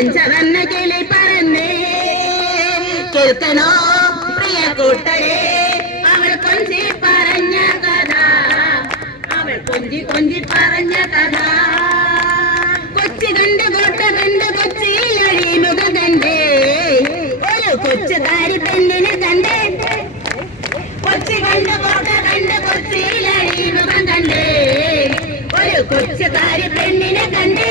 ഒരു പഞ്ചവന്ന കിളി പറന്നേ. കേൾക്കണോ പ്രിയ കൂട്ടരെ അവൾ കൊഞ്ചി പറഞ്ഞ കഥ. അവൾ കൊഞ്ചി കൊഞ്ചി പറഞ്ഞ കഥ. കൊച്ചി കണ്ട് കോട്ട കണ്ട് കൊച്ചിയിൽ അഴിമുഖം കണ്ടേ. ഒരു കൊച്ചുകാരി പെണ്ണിനെ കണ്ടേ. കൊച്ചി കണ്ട് കോട്ട കണ്ട് കൊച്ചിയിൽ അഴിമുഖം കണ്ടേ. ഒരു കൊച്ചുകാരി പെണ്ണിനെ കണ്ടേ.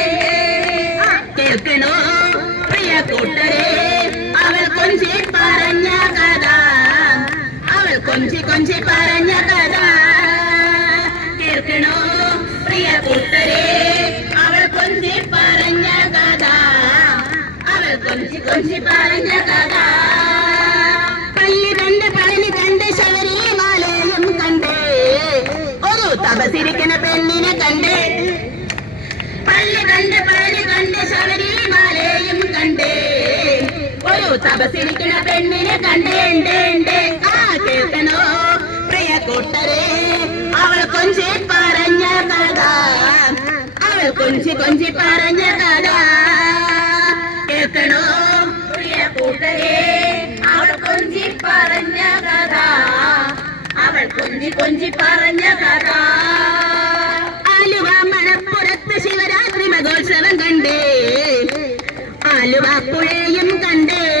കൊഞ്ചി കൊഞ്ചി പറഞ്ഞ കഥ. കേൾക്കണോ പ്രിയ കൂട്ടരെ? അവൾ കൊഞ്ചി പറഞ്ഞ കഥ. അവൾ കൊഞ്ചി കൊഞ്ചി പറഞ്ഞ കഥ. പള്ളി കണ്ട് പള്ളി കണ്ട് ശബരിമാലയും കണ്ടേ. ഒരു തപസിരിക്കുന്ന പെണ്ണിനെ കണ്ടേ. പള്ളി കണ്ട് പള്ളി കണ്ട് ശബരിമാലയും കണ്ടേ. ഒരു തപസിരിക്കുന്ന പെണ്ണിനെ കണ്ടേ. ആ കേൾക്കണോ? പ്രിയ കൂട്ടരെ അവൾ കൊഞ്ചി പറഞ്ഞ കഥ. അവൾ കൊഞ്ചി കൊഞ്ചി പറഞ്ഞ കഥ. കേൾക്കണോ? പ്രിയ കൂട്ടരെ അവൾ കൊഞ്ചി പറഞ്ഞ കഥ. അവൾ കൊഞ്ചി കൊഞ്ചി പറഞ്ഞ കഥ. ആലുവ മണപ്പുറത്ത് ശിവരാത്രി മഹോത്സവം കണ്ടേ. ആലുവ പുഴയും കണ്ടേ.